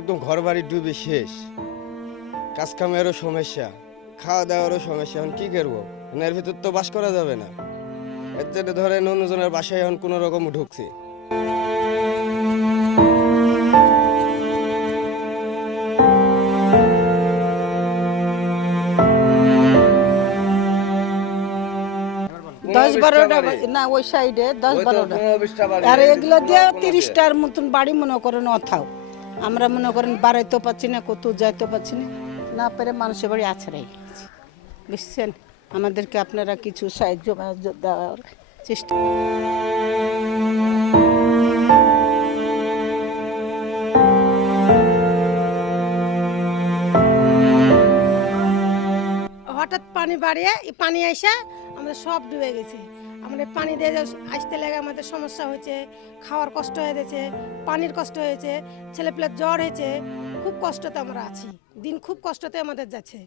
একদম ঘর বাড়ি ডুবে শেষ, কাজ কামেরও সমস্যা, খাওয়া দাওয়ারও সমস্যা। এখন কি করবো? এর ভিতর তো বাস করা যাবে না। এর জন্য ধরেন অন্যজনের বাসায় এখন কোনো রকম ঢুকছে। দশ বারোটা না ওই সাইডে 10-12টা, আর এগুলো দিয়ে 30টার মতন বাড়ি মনে করেন অথাও। আমরা মনে করেন বাড়াইতে পারছি না, কোথাও যাইতে পারছি না, না পেরে মানুষের বাড়ি আছড়াই গেছি। বুঝছেন, আমাদেরকে আপনারা কিছু সাহায্য দেওয়ার চেষ্টা। হঠাৎ পানি বাড়িয়ে পানি আইসা আমাদের সব ডুবে গেছে। আমাদের পানি দিয়ে আসতে লেগে আমাদের সমস্যা হয়েছে, খাওয়ার কষ্ট হয়ে গেছে, পানির কষ্ট হয়েছে, ছেলেপেলের জ্বর হয়েছে। খুব কষ্টতে আমরা আছি, দিন খুব কষ্টতে আমাদের যাচ্ছে।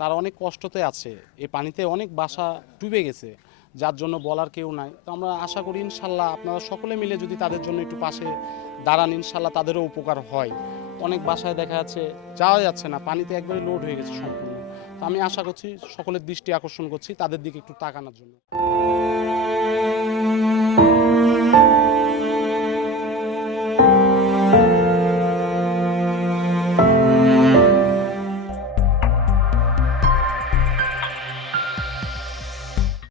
তারা অনেক কষ্টতে আছে, এই পানিতে অনেক বাসা ডুবে গেছে, যার জন্য বলার কেউ নাই। তো আমরা আশা করি ইনশাল্লাহ আপনারা সকলে মিলে যদি তাদের জন্য একটু পাশে দাঁড়ান, ইনশাল্লাহ তাদেরও উপকার হয়। অনেক বাসায় দেখা যাচ্ছে যাওয়া যাচ্ছে না, পানিতে একবারে লোড হয়ে গেছে সম্পূর্ণ। তো আমি আশা করছি, সকলের দৃষ্টি আকর্ষণ করছি তাদের দিকে একটু তাকানোর জন্য।